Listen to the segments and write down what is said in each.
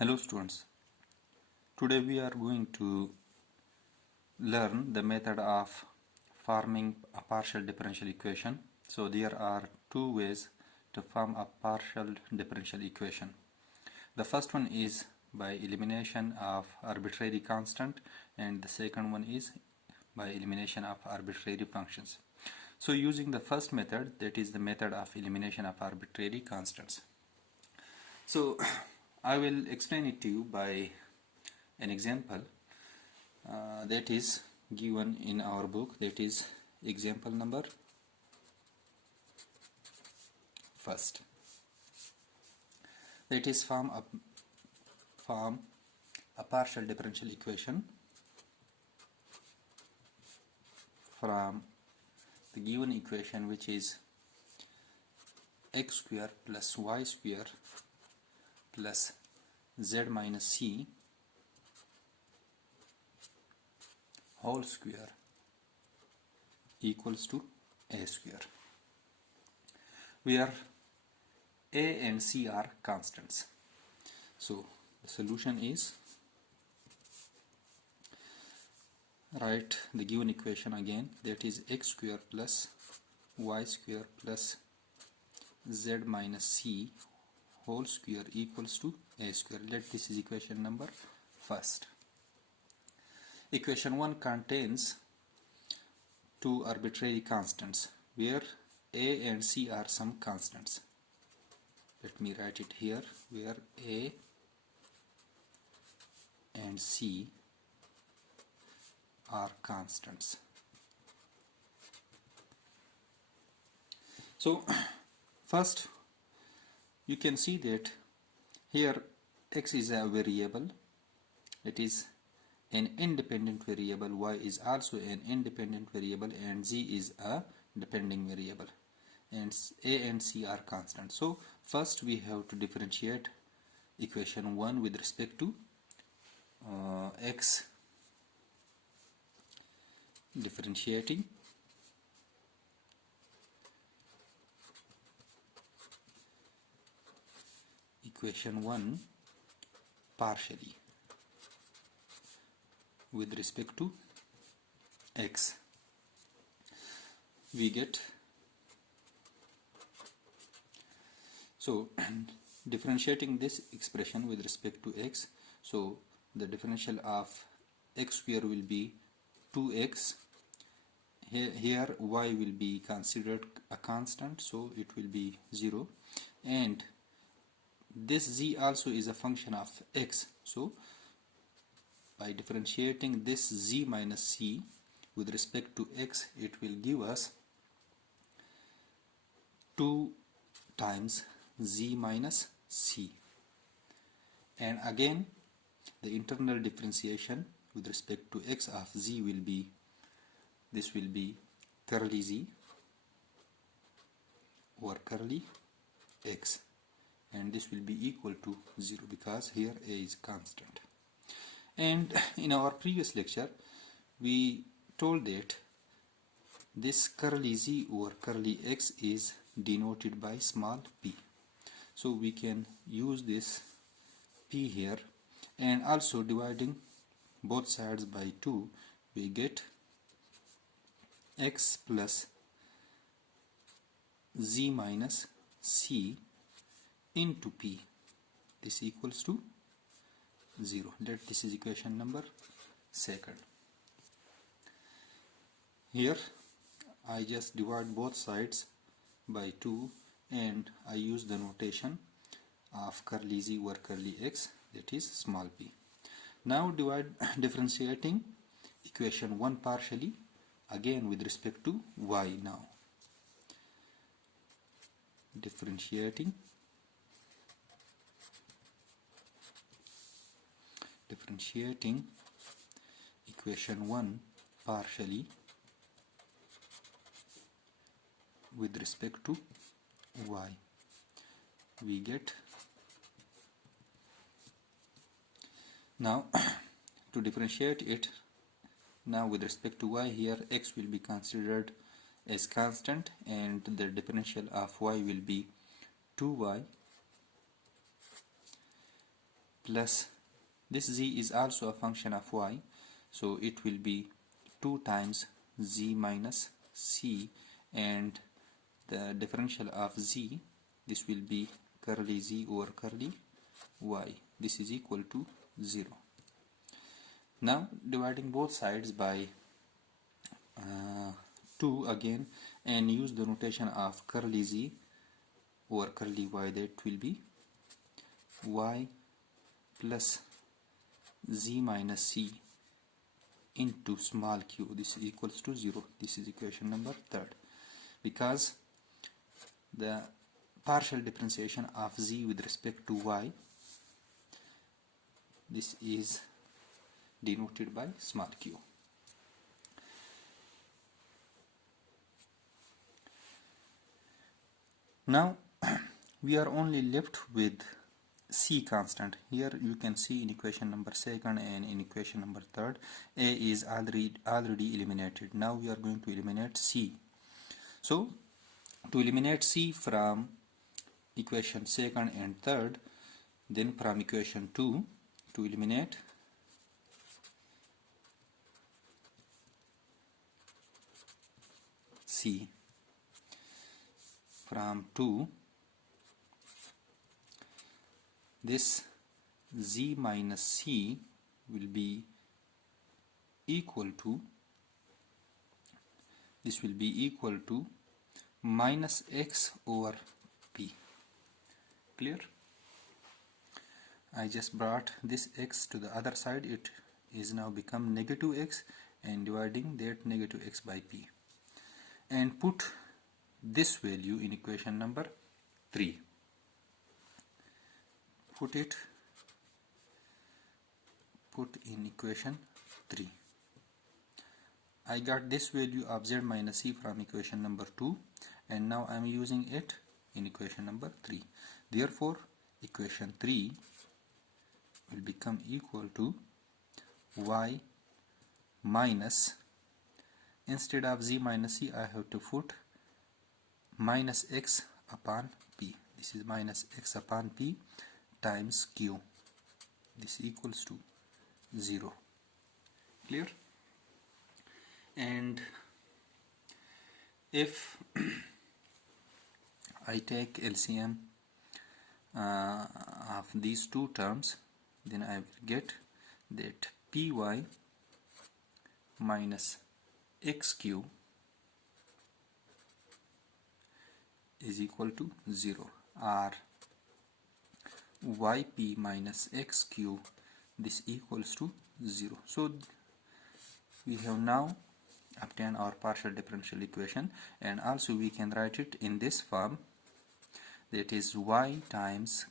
Hello students, today we are going to learn the method of forming a partial differential equation. So there are two ways to form a partial differential equation. The first one is by elimination of arbitrary constant, and the second one is by elimination of arbitrary functions. So using the first method, that is the method of elimination of arbitrary constants. So I will explain it to you by an example that is given in our book, that is example number first. That is form a partial differential equation from the given equation, which is x square plus y square plus z minus c whole square equals to a square, where a and c are constants. So the solution is, write the given equation again, that is x square plus y square plus z minus c whole square equals to a square. This is equation number first. Equation 1 contains two arbitrary constants where a and c are some constants. Let me write it here, where a and c are constants. So first you can see that here x is a variable, it is an independent variable, y is also an independent variable, and z is a dependent variable, and a and c are constant. So first we have to differentiate equation 1 with respect to x. Differentiating equation 1 partially with respect to x, we get, so differentiating this expression with respect to x, so the differential of x square will be 2x. Here y will be considered a constant, so it will be 0, and this z also is a function of x, so by differentiating this z minus c with respect to x, it will give us 2 times z minus c, and again the internal differentiation with respect to x of z will be, this will be curly z over curly x, and this will be equal to 0 because here a is constant. And in our previous lecture we told that this curly z over curly x is denoted by small p, so we can use this p here, and also dividing both sides by 2 we get x plus z minus c into p, this equals to 0. This is equation number second. Here I just divide both sides by 2 and I use the notation of curly z over curly x, that is small p. Now differentiating equation 1 partially again with respect to y. Now differentiating equation 1 partially with respect to y, we get, now to differentiate it now with respect to y, here x will be considered as constant and the differential of y will be 2y plus this z is also a function of y, so it will be 2 times z minus c, and the differential of z, this will be curly z over curly y. This is equal to 0. Now dividing both sides by 2 again and use the notation of curly z over curly y, that will be y plus z minus c into small q, this is equals to 0. This is equation number 3, because the partial differentiation of z with respect to y, this is denoted by small q. Now we are only left with c constant. Here you can see in equation number 2 and in equation number 3, a is already eliminated. Now we are going to eliminate c. So to eliminate c from equation 2 and 3, then from equation 2 to eliminate c, from 2, this z minus c will be equal to, this will be equal to minus x over p. Clear? I just brought this x to the other side. It is now become negative x, and dividing that negative x by p, and put this value in equation number 3. Put in equation 3. I got this value of z minus c from equation number 2, and now I am using it in equation number 3. Therefore equation 3 will become equal to y minus, instead of z minus c I have to put minus x upon p. This is minus x upon p times q. This equals to 0. Clear? And if I take LCM of these two terms, then I will get that py minus xq is equal to 0, or yp minus xq, this equals to 0. So we have now obtained our partial differential equation, and also we can write it in this form, that is y times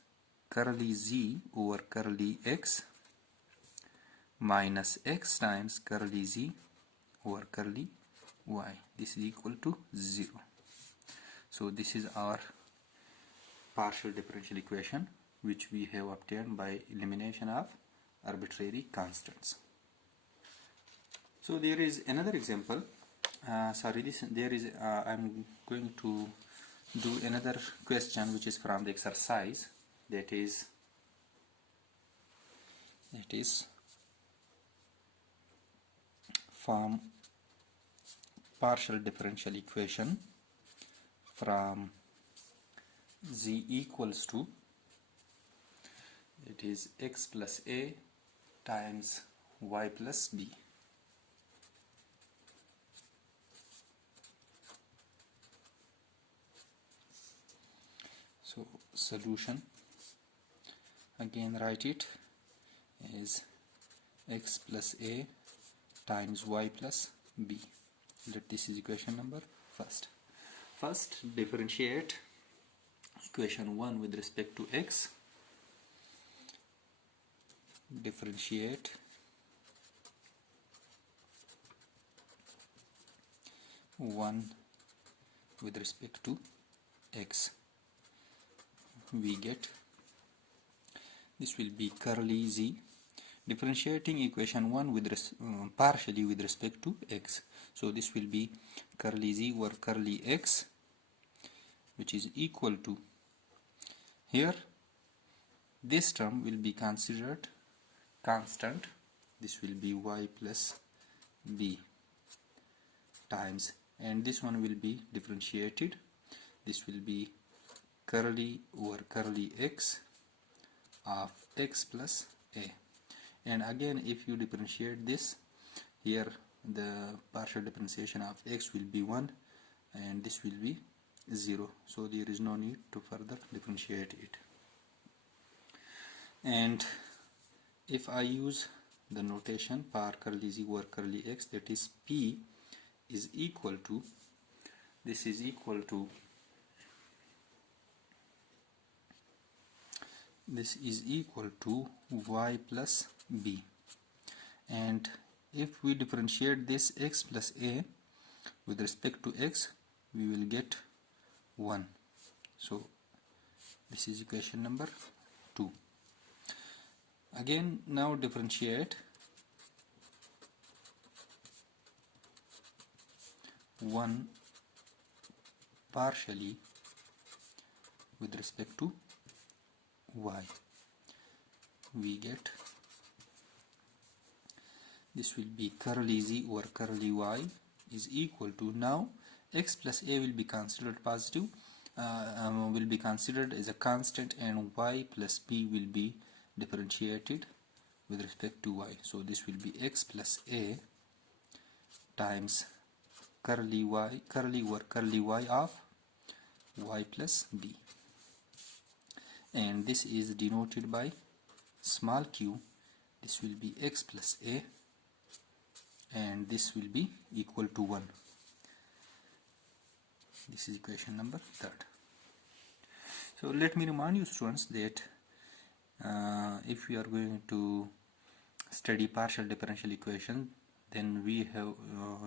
curly z over curly x minus x times curly z over curly y. This is equal to 0. So this is our partial differential equation, which we have obtained by elimination of arbitrary constants. So there is another example. I'm going to do another question which is from the exercise, that is from partial differential equation from z equals to, it is x plus a times y plus b. So solution, again write it as x plus a times y plus b. This is equation number first. First differentiate equation 1 with respect to x. Differentiate one with respect to x. We get, this will be curly z. Differentiating equation 1 with partially with respect to x. So this will be curly z over curly x, which is equal to, here this term will be considered constant. This will be y plus b times, and this one will be differentiated. This will be curly over curly x of x plus a. And again, if you differentiate this, here the partial differentiation of x will be 1 and this will be 0, so there is no need to further differentiate it. And if I use the notation par curly z over curly x, that is p is equal to, this is equal to, this is equal to y plus b, and if we differentiate this x plus a with respect to x, we will get 1. So this is equation number 2. Again, now differentiate 1 partially with respect to y. We get, this will be curly z over curly y is equal to, now x plus a will be considered positive, will be considered as a constant, and y plus b will be differentiated with respect to y. So this will be x plus a times curly y, curly over curly y of y plus b, and this is denoted by small q. This will be x plus a, and this will be equal to 1. This is equation number 3. So let me remind you, students, that if we are going to study partial differential equation, then we have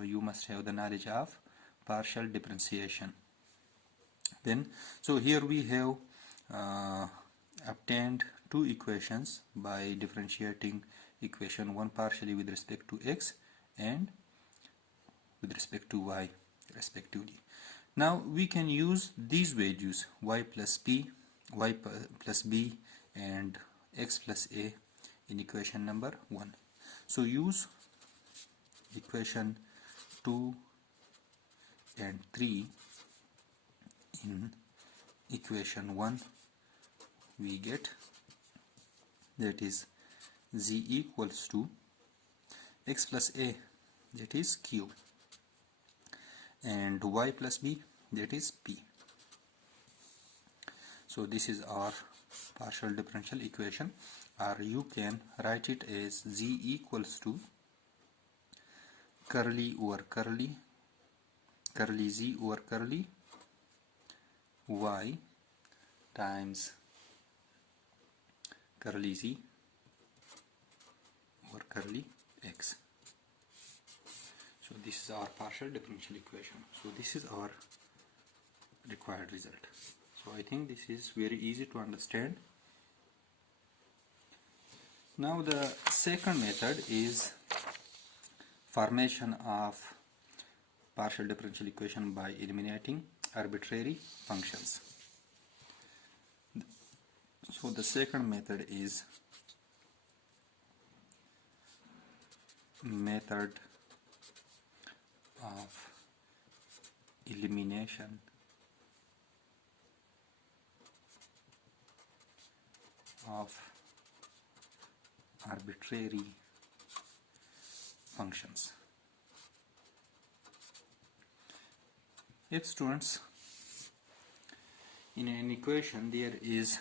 you must have the knowledge of partial differentiation. Then, so here we have obtained two equations by differentiating equation 1 partially with respect to x and with respect to y respectively. Now we can use these values y plus p, y plus b, and x plus a in equation number 1. So use equation 2 and 3 in equation 1. We get, that is z equals to x plus a, that is q, and y plus b, that is p. So this is our partial differential equation, or you can write it as z equals to curly over curly, curly z over curly y times curly z over curly x. So this is our partial differential equation. So this is our required result. So I think this is very easy to understand. Now the second method is formation of partial differential equation by eliminating arbitrary functions. So the second method is method of elimination of arbitrary functions. If, students, in an equation there is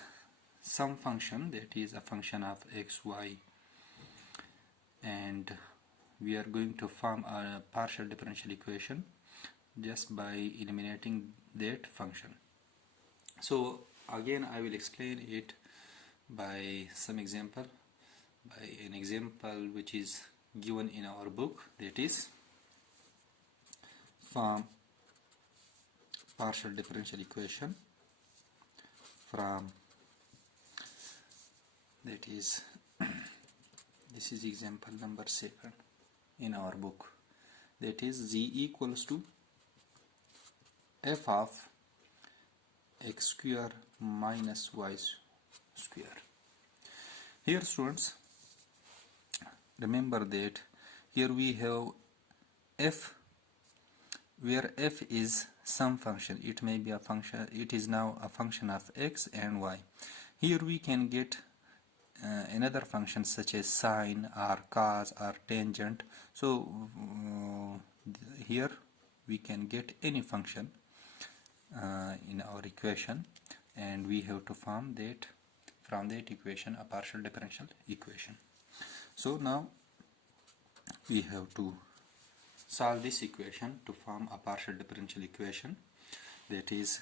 some function that is a function of x, y, and we are going to form a partial differential equation just by eliminating that function. So again I will explain it by some example, by an example which is given in our book, that is form partial differential equation from, that is this is example number 2 in our book, that is z equals to f of x square minus y square. Here students, remember that here we have f, where f is some function. It may be a function, it is now a function of x and y. Here we can get another function such as sine or cos or tangent. So here we can get any function in our equation, and we have to form that from that equation a partial differential equation. So now we have to solve this equation to form a partial differential equation. That is,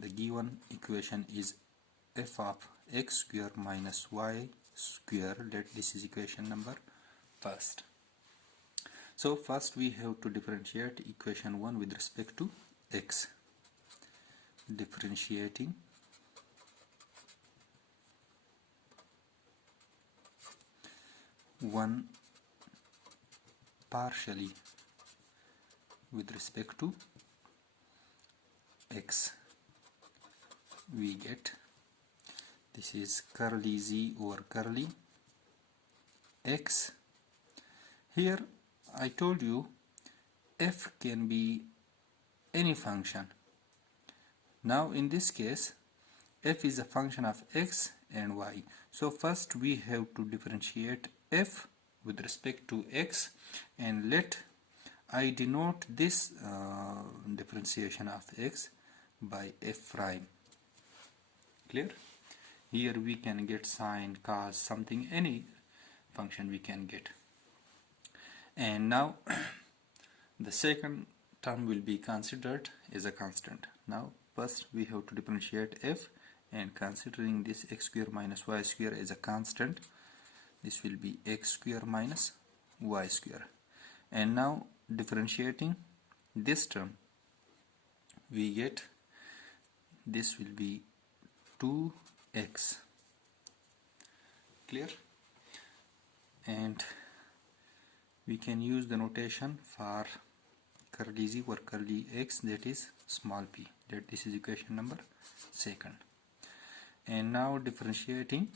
the given equation is f of x square minus y square. This is equation number first. So first we have to differentiate equation 1 with respect to x. Differentiating one partially with respect to x, we get, this is curly z over curly x. Here I told you f can be any function. Now in this case f is a function of x and y. So first we have to differentiate f with respect to x, and let I denote this differentiation of x by f prime. Clear? Here we can get sine, cos, something, any function we can get. And now the second term will be considered as a constant. Now first we have to differentiate f, and considering this x square minus y square as a constant, this will be x square minus y square. And now differentiating this term, we get, this will be 2x. Clear? And we can use the notation for curly z or curly x, that is small p. That this is equation number second. And now differentiating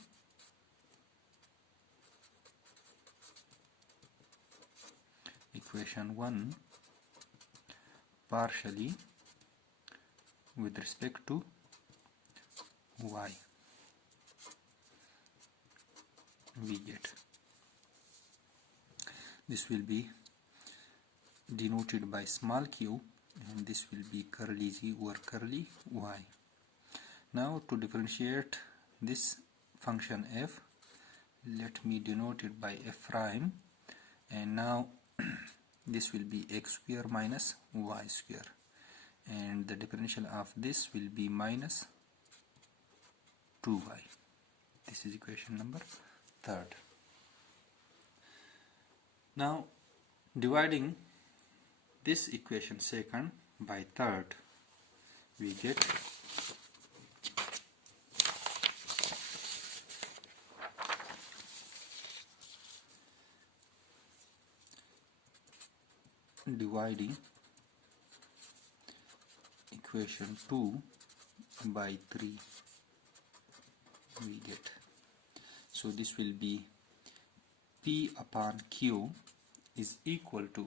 equation 1 partially with respect to y, we get, this will be denoted by small q, and this will be curly z over curly y. Now to differentiate this function f, let me denote it by f prime, and now this will be x square minus y square, and the differential of this will be minus 2y. This is equation number third. Now dividing this equation second by third, we get dividing equation 2 by 3, we get, so this will be p upon q is equal to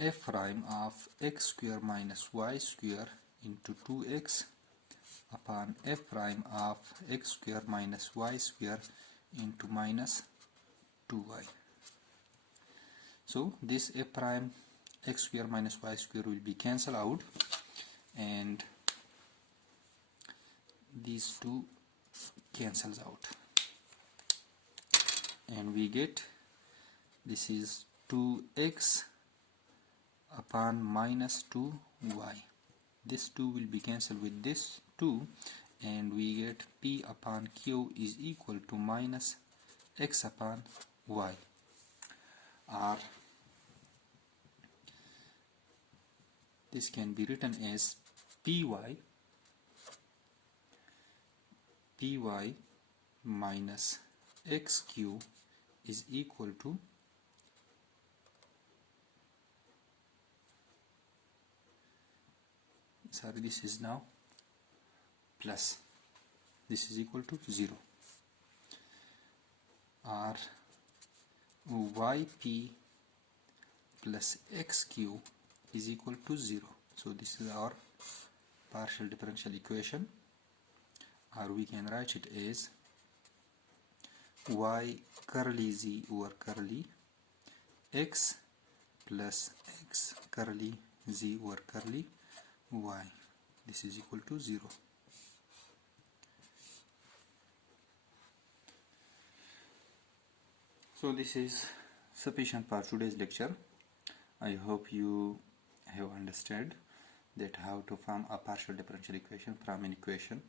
f prime of x square minus y square into 2x upon f prime of x square minus y square into minus 2y. So this f prime x square minus y square will be cancelled out, and these two cancels out, and we get, this is 2x upon minus 2y. This 2 will be cancelled with this 2, and we get p upon q is equal to minus x upon y, or this can be written as py minus xq is equal to this is now plus this is equal to 0, or yp plus xq is equal to 0. So this is our partial differential equation, or we can write it as y curly z over curly x plus x curly z over curly y. This is equal to 0. So this is sufficient for today's lecture. I hope you have understood that how to form a partial differential equation from an equation.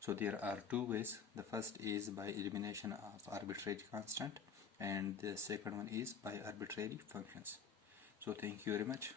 So there are two ways. The first is by elimination of arbitrary constant, and the second one is by arbitrary functions. So thank you very much.